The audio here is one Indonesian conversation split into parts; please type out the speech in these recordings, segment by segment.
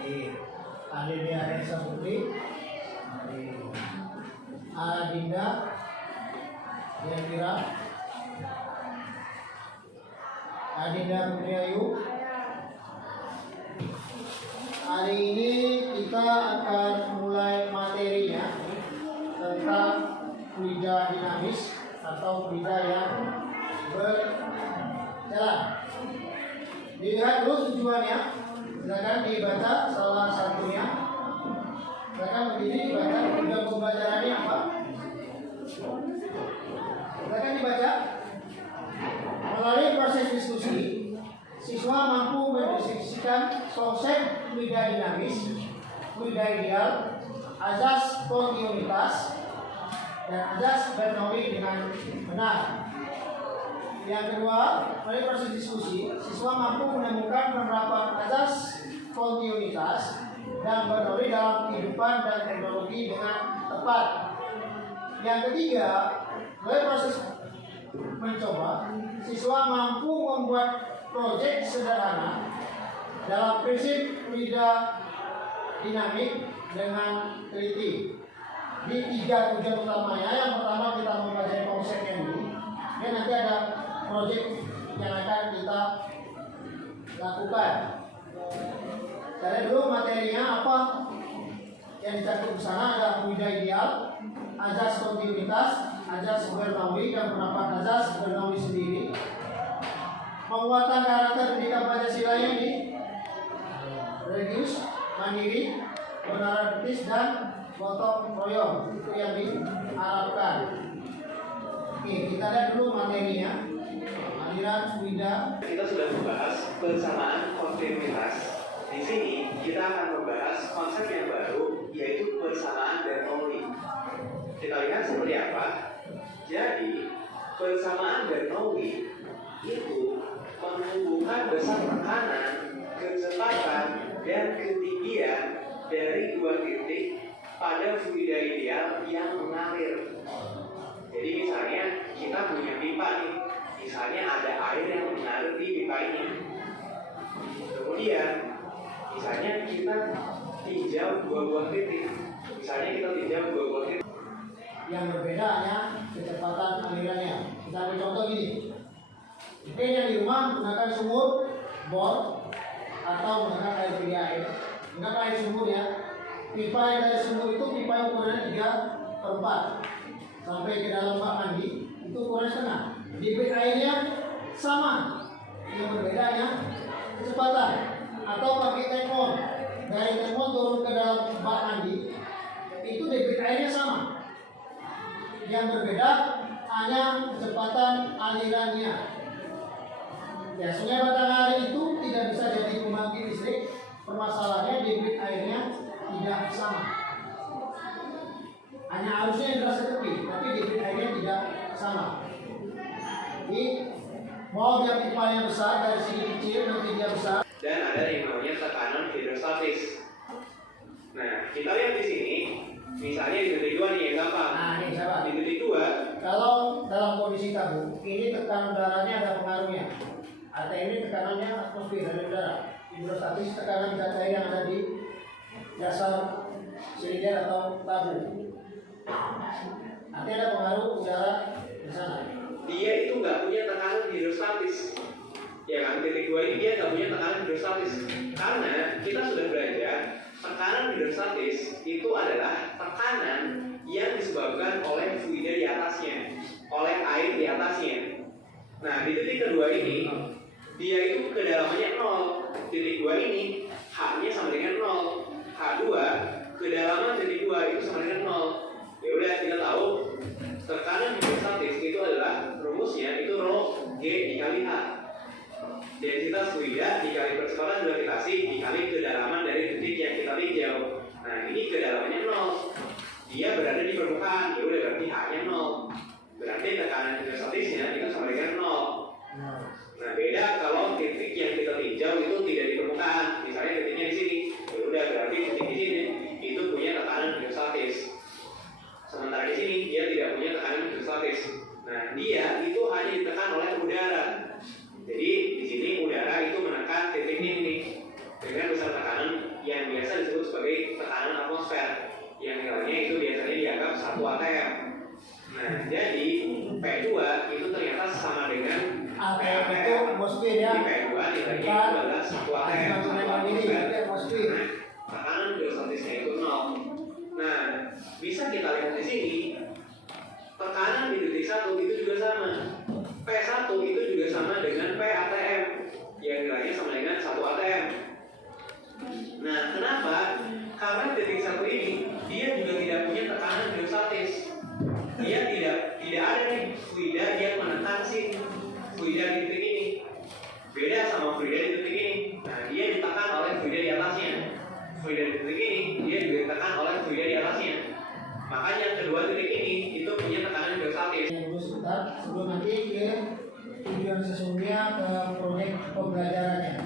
Adinda Esa Putri, Adinda Yafira, Adinda Putri Ayu. Hari ini kita akan mulai materinya tentang fluida dinamis atau fluida yang berjalan. Dilihat dulu tujuannya, silakan dibaca salah satunya. Silakan berdiri dibaca tujuan pembelajarannya apa? Silakan dibaca. Melalui proses diskusi, siswa mampu mendiskusikan konsep fluida dinamis, fluida ideal, azas kontinuitas, dan azas Bernoulli dengan benar. Yang kedua, melalui proses diskusi, siswa mampu menemukan penerapan azas kontinuitas dan Bernoulli dalam kehidupan dan teknologi dengan tepat. Yang ketiga, melalui proses mencoba, siswa mampu membuat proyek sederhana dalam prinsip fluida dinamik dengan teliti. Di 3 tujuan utamanya, yang pertama kita mempelajari konsepnya dulu, dan nanti ada proyek yang akan kita lakukan. Cari dulu materinya apa yang dicakup di sana. Ada fluida ideal, azas kontinuitas, azas Bernoulli, dan penerapan azas Bernoulli sendiri. Penguatan karakter pendidikan Pancasila ini religius, mandiri, kebenaran etis, dan gotong royong. Itu yang diharapkan. Oke, kita lihat dulu materinya. Aliran fluida. Kita sudah membahas persamaan kontinuitas. Di sini kita akan membahas konsep yang baru, yaitu persamaan Bernoulli. Kita lihat seperti apa. Jadi, persamaan Bernoulli itu menghubungkan besar tekanan, kecepatan, dan ketinggian dari 2 titik pada fluida ideal yang mengalir. Jadi misalnya kita punya pipa nih, misalnya ada air yang mengalir di pipa ini. Kemudian misalnya kita tinjau 2 buah titik. Misalnya kita tinjau 2 buah titik. Yang berbeda hanya kecepatan alirannya. Kita ambil contoh gini. Mungkin yang di rumah menggunakan sumur bor atau menggunakan air PDAM. Menggunakan air sumur ya. Pipa yang dari sumur itu pipa yang ukurannya 3/4 sampai ke dalam bak mandi itu ukurannya setengah. Debit airnya sama. Yang berbeda hanya kecepatan. Atau pakai teflon, dari teflon turun ke dalam bak mandi itu debit airnya sama. Yang berbeda hanya kecepatan alirannya. Ya, sungai Batanghari itu tidak bisa jadi pembangkit listrik. Permasalahannya debit airnya tidak sama. Hanya arusnya yang terasa tepi, tapi debit airnya tidak sama. Jadi mau dia pipanya besar dari segi kecil nanti dia besar. Dan ada yang namanya tekanan hidrostatis. Nah, kita lihat di sini, misalnya di titik 2 nih yang gampang. Nah, ini sahabat. Di titik 2, kalau dalam kondisi tabung, ini tekanan udaranya ada pengaruhnya. Atau ini tekanannya atmosfer dari udara. Hidrostatis tekanan zat air yang ada di dasar silinder atau tabung. Nanti ada pengaruh udara di sana. dia itu nggak punya tekanan hidrostatis. Ya kan, titik 2 ini dia nggak punya tekanan hidrostatis. Karena kita sudah belajar tekanan hidrostatis itu adalah tekanan yang disebabkan oleh fluida di atasnya, oleh air di atasnya. Nah, di titik kedua ini dia itu kedalamannya 0. Titik 2 ini H-nya sama dengan 0. H2 kedalaman titik 2 itu sama dengan 0. Ya udah, kita tahu tekanan hidrostatis itu adalah rumusnya itu rho G dikali H. Densitas fluida dikali percepatan gravitasi dikali kedalaman dari titik yang kita tinjau. Nah, ini kedalamannya 0. Dia berada di permukaan, ya udah berarti H-nya 0. Berarti tekanan hidrostatisnya itu sama dengan 0. Nah, beda kalau titik yang kita tinjau itu tidak di permukaan. Misalnya titiknya di sini, ya udah berarti titik di sini itu punya tekanan hidrostatis. Sementara di sini dia tidak punya tekanan hidrostatis. Nah, dia itu hanya ditekan oleh udara. Jadi di sini udara itu menekan titik ini dengan besar tekanan yang biasa disebut sebagai tekanan atmosfer, yang nilainya itu biasanya dianggap 1 atm. Nah, jadi P2 itu ternyata sama dengan ATM itu atmosfer ya. P2 nilainya itu adalah 1 atm, 1 atmosfer. Nah, tekanan hidrostatisnya itu 0. Nah, bisa kita lihat di sini, tekanan di titik 1 itu juga sama. P1 itu juga sama dengan P atm, yang nilainya sama dengan 1 atm. Nah, kenapa? Karena titik 1 ini dia juga tidak punya tekanan hidrostatis. Dia tidak ada nih fluida yang menekan si fluida di titik ini. Beda sama fluida di titik ini. Nah, dia ditekan oleh fluida di atasnya. Fluida di titik ini dia juga ditekan oleh fluida di atasnya. Makanya kedua titik ini itu punya tekanan hidrostatis. Dulu sebentar sebelum nanti ke tujuan sesungguhnya ke proyek pembelajarannya.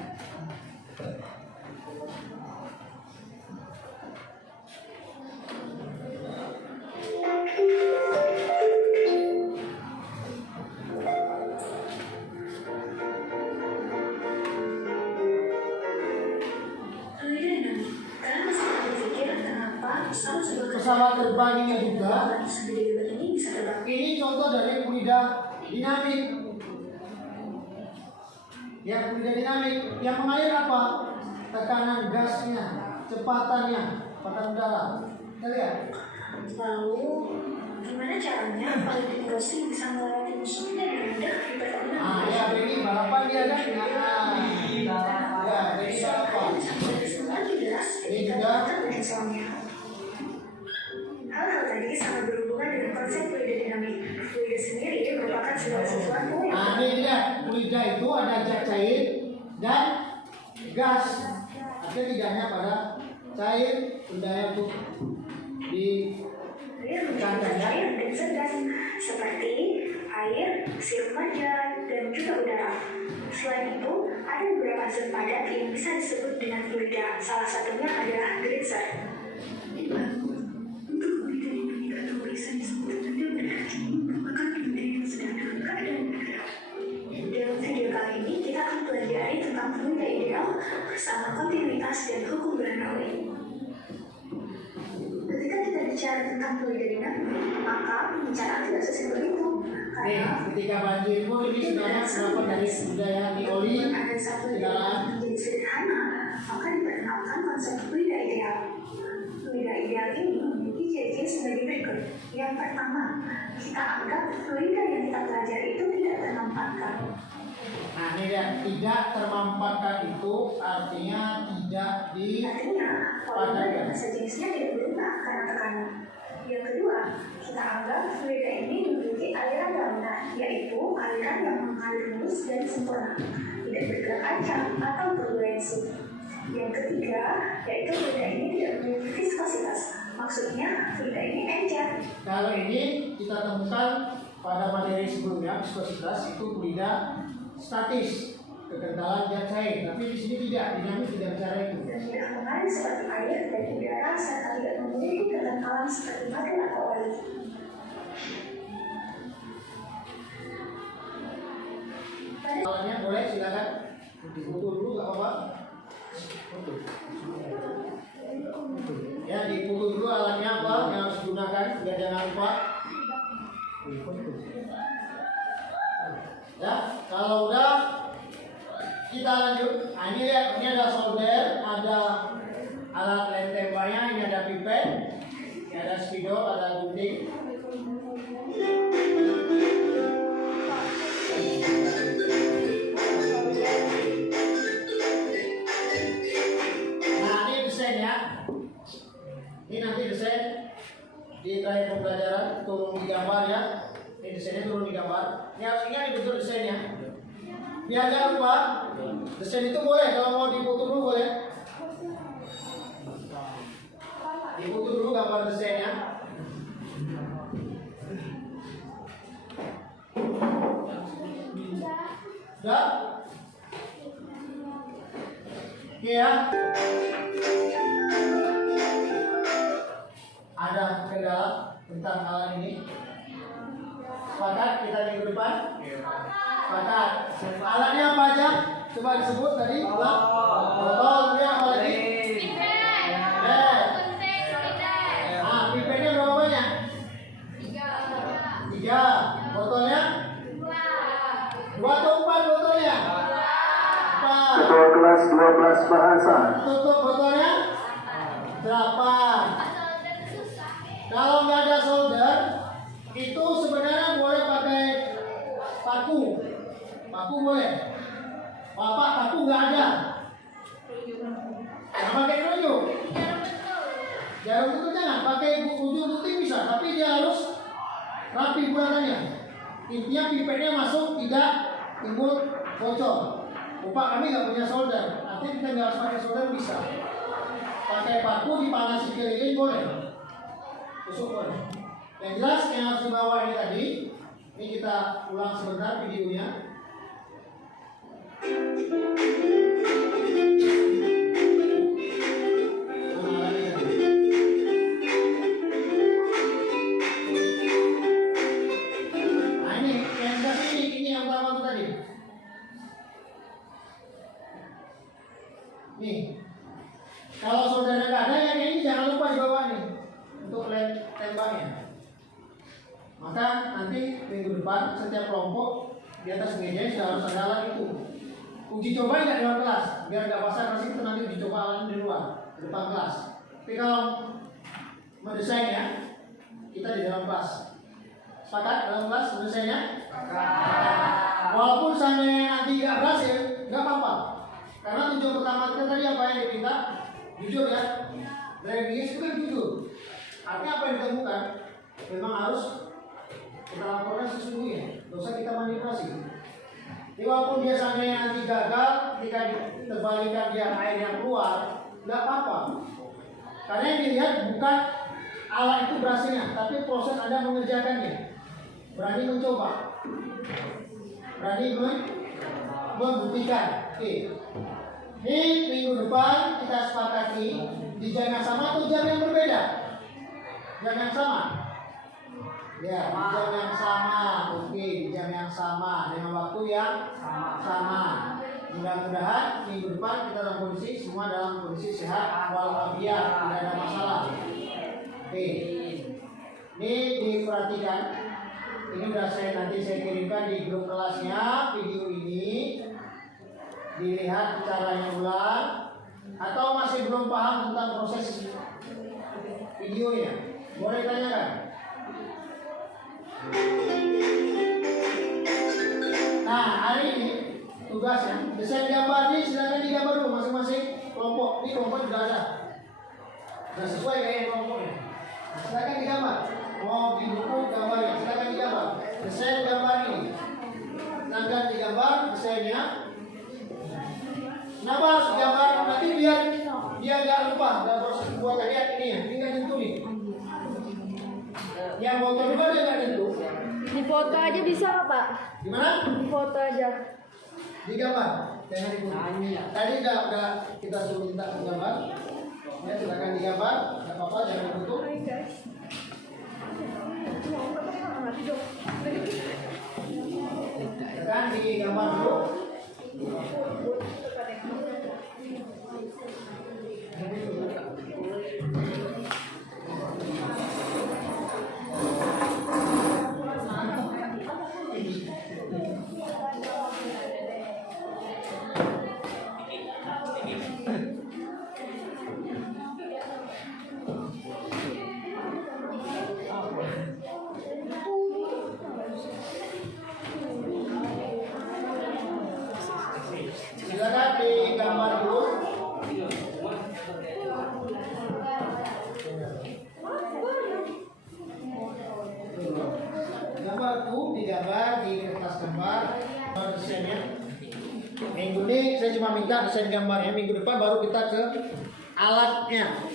Pesawat terbangnya juga. Ini contoh dari fluida dinamik. Ya, fluida dinamik yang mengalir apa? Tekanan gasnya, kecepatannya, kecepatan udara. Kita lihat. Lalu, gimana caranya Valentino Rossi bisa melewati musuhnya dengan mudah di pertarungan? Ah, ya, ini balapan dia kan. Ya, ini balapan. Ini juga. Hal-hal tadi sangat berhubungan dengan konsep fluida dinamik. Fluida sendiri merupakan segala sesuatu yang Nah, ini dia. Fluida itu ada zat cair dan gas. Artinya tidak hanya pada cair, benda untuk di cair dan segas seperti air, sirup maja, dan juga udara. Selain itu, ada beberapa zat padat yang bisa disebut dengan fluida. Salah satunya adalah geyser. Untuk fluida dinamik atau bisa disebut tanda berarti merupakan fluida yang sedang diangkat dan bergerak. Dalam video kali ini kita akan pelajari tentang fluida ideal bersama kontinuitas dan hukum Bernoulli. Ketika kita bicara tentang fluida dinamik, maka pembicaraan tidak sesimpel itu. Nih, ketika banjir pun ini sebenarnya pendapat dari budaya Nioli Ada satu yang menjadi sederhana, maka diperkenalkan konsep fluida ideal. Fluida ideal ini memiliki ciri-ciri sebagai berikut. Yang pertama, kita anggap fluida yang kita pelajari itu tidak termampatkan. Nah, ini dia, tidak termampatkan itu artinya tidak di Artinya, volume dan massa jenisnya tidak berubah karena tekanan. Yang kedua, kita anggap fluida ini memiliki aliran laminar, yaitu aliran yang mengalir mulus dan sempurna, tidak bergerak ancang atau turbulensi. Yang ketiga, yaitu fluida ini tidak memiliki viskositas. Maksudnya, fluida ini encer. Kalau ini kita temukan pada materi sebelumnya, viskositas itu fluida statis, kekentalan zat cair, tapi di sini tidak, dinamik tidak bicara itu. Dan tidak mengalir seperti air dan udara serta tidak memiliki kekentalan seperti madu atau oli. Alatnya boleh silakan diputul dulu, nggak apa-apa. Ya, diputul dulu alatnya apa yang harus digunakan, biar jangan lupa. Ya, kalau udah kita lanjut. Nah, ini lihat, ini ada solder, ada alat lem tembaknya, ini ada pipet, ini ada spidol, ada gunting. Nah, ini desainnya. Ini nanti desain di terakhir pembelajaran turun di gambar ya. Ini desainnya turun di gambar. Ini harus ingat betul desainnya. Biar jangan lupa, desain itu boleh kalau mau difoto dulu boleh. Difoto dulu gambar desainnya. Sudah? Oke ya. Ada kendala tentang hal ini? Sepakat kita minggu depan? Sepakat. Alatnya apa aja? Coba disebut tadi. Botol. Ini apa lagi? Nah, pipetnya berapa banyak? 3. Botolnya? 2 atau 4 botolnya? 4. Ketua kelas 12 bahasa. Tutup botolnya? 8. Kalau nggak ada solder, itu sebenarnya boleh pakai paku. Paku boleh. Bapak paku nggak ada. Nah, pakai telunjuk. Jarum itu jangan. Pakai ujung gunting bisa, tapi dia harus rapi bulatannya. Intinya pipetnya masuk, tidak timbul bocor. Bapak kami nggak punya solder, artinya kita nggak harus pakai solder bisa. Pakai paku dipanasi keliling boleh. Tusuk boleh. Yang jelas yang harus dibawa ini tadi. Ini kita ulang sebentar videonya. Nah ini yang sebelah ini yang pertama tadi. Nih, kalau saudara nggak ada yang ini jangan lupa dibawa nih untuk lem tembaknya. Maka nanti minggu depan setiap kelompok di atas meja sudah harus ada alat itu. Uji coba nggak di luar kelas, biar nggak pasang kasih kita nanti uji coba alat di luar, di depan kelas. Tapi kalau mendesainnya kita di dalam kelas. Sepakat dalam kelas mendesainnya? Walaupun seandainya nanti nggak berhasil, nggak apa-apa. Karena tujuan pertama kita tadi apa yang diminta? Jujur ya. Driving itu kan jujur. Artinya apa yang ditemukan memang harus kita laporkan sesungguhnya. Tidak usah kita manipulasi. Jadi walaupun dia seandainya nanti gagal, ketika terbalikan dia air yang keluar, nggak apa-apa. Karena yang dilihat bukan alat itu berhasilnya, tapi proses Anda mengerjakannya. Berani mencoba, berani membuktikan. Oke. Ini minggu depan kita sepakati di jam yang sama atau jam yang berbeda? Jam yang sama. Ya, di jam yang sama. Oke, di jam yang sama dengan waktu yang sama. Mudah-mudahan minggu depan kita dalam kondisi semua dalam kondisi sehat walafiat, tidak ada masalah. Oke. Ini diperhatikan. Ini sudah nanti saya kirimkan di grup kelasnya video ini. Dilihat caranya ulang atau masih belum paham tentang proses videonya, boleh tanyakan. Nah hari ini tugasnya desain gambar ini silakan digambar dulu masing-masing kelompok. Ini kelompok sudah ada, sudah sesuai kayak kelompoknya. Nah, silakan digambar. Mau di buku gambarnya silakan digambar. Desain gambar ini, silakan digambar desainnya. Kenapa harus gambar? Nanti biar dia nggak lupa dalam proses pembuatan. Lihat ini ya, ini nggak nyentuh nih. Yang foto juga dia nggak nyentuh. Di foto aja bisa nggak Pak? Gimana? Di foto aja. Digambar. Jangan dibunuh. Tadi udah kita suruh minta gambar. Ya silakan digambar. Nggak apa-apa, jangan ditutup. Silakan digambar dulu. Silakan digambar dulu. Gambar tuh digambar di kertas gambar desainnya. Minggu ini saya cuma minta desain gambarnya. Minggu depan baru kita ke alatnya.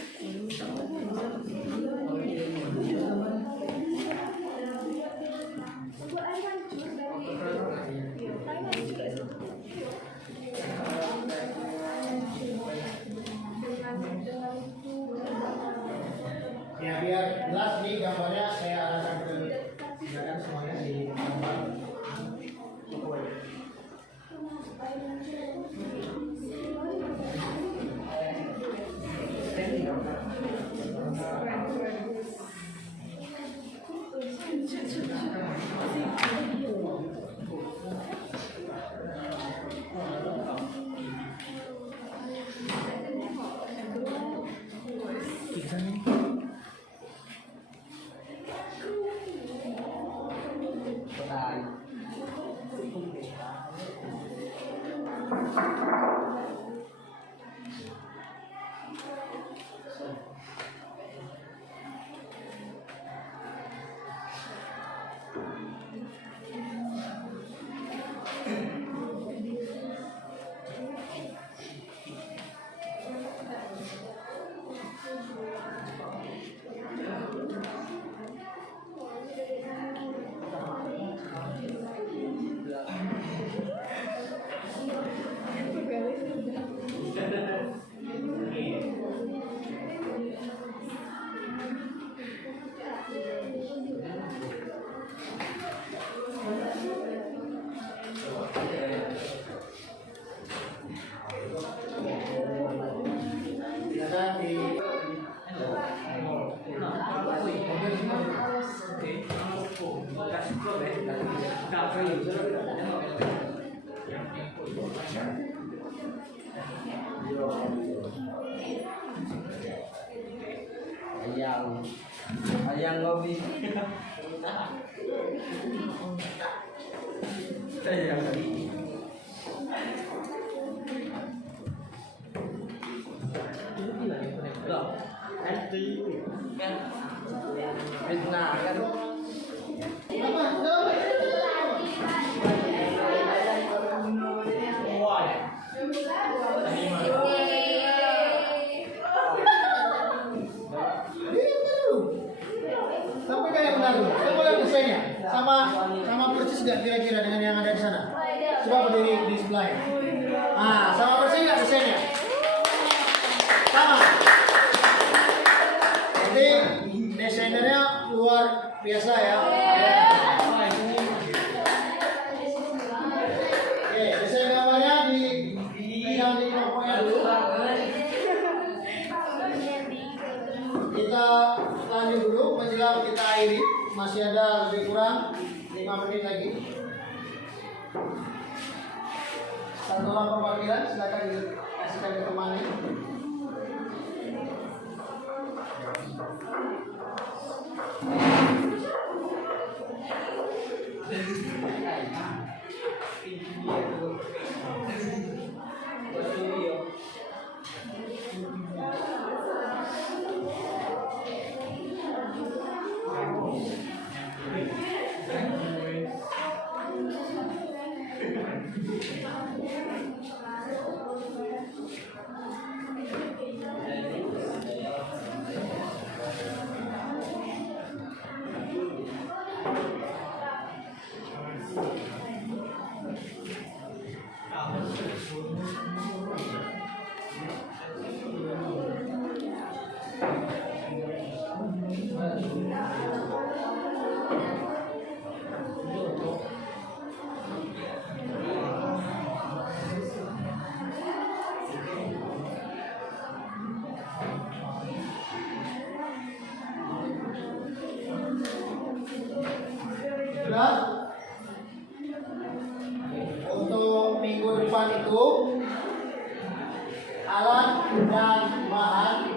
Ya biar jelas nih gambarnya saya arahkan ke silakan semuanya di gambar. Ayang ngopi. Saya loh, nanti kan fitnah kan. Sampai kayak benar dulu. Saya boleh desainnya sama persis nggak kira-kira dengan yang ada di sana? Coba berdiri di sebelahnya. Ah, sama persis nggak desainnya? Sama. Jadi desainernya luar biasa ya. Oke, desain gambarnya di kelompoknya dulu. Kita lanjut dulu menjelang kita akhiri, masih ada lebih kurang 5 menit lagi. Satu orang perwakilan silakan dikasihkan ke temannya. Sudah? Untuk minggu depan itu alat dan bahan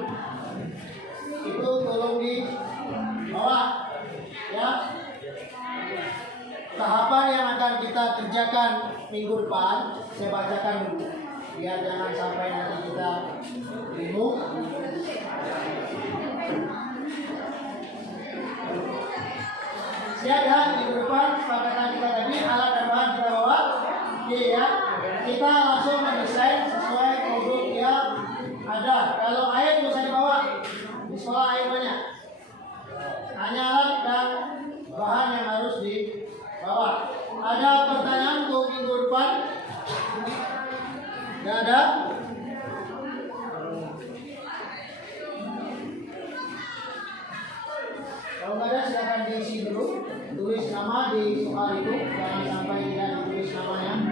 itu tolong dibawa ya. Tahapan yang akan kita kerjakan minggu depan saya bacakan dulu biar jangan sampai nanti kita bingung. Siap ya, minggu depan sepakatan kita tadi alat dan bahan kita bawa. Oke ya, kita langsung mendesain sesuai produk yang ada. Kalau air bisa dibawa, di sekolah air banyak. Hanya alat dan bahan yang harus dibawa. Ada pertanyaan untuk minggu depan? Tidak ada? Kalau nggak ada silakan diisi dulu, tulis nama di soal itu, jangan sampai tidak ditulis namanya.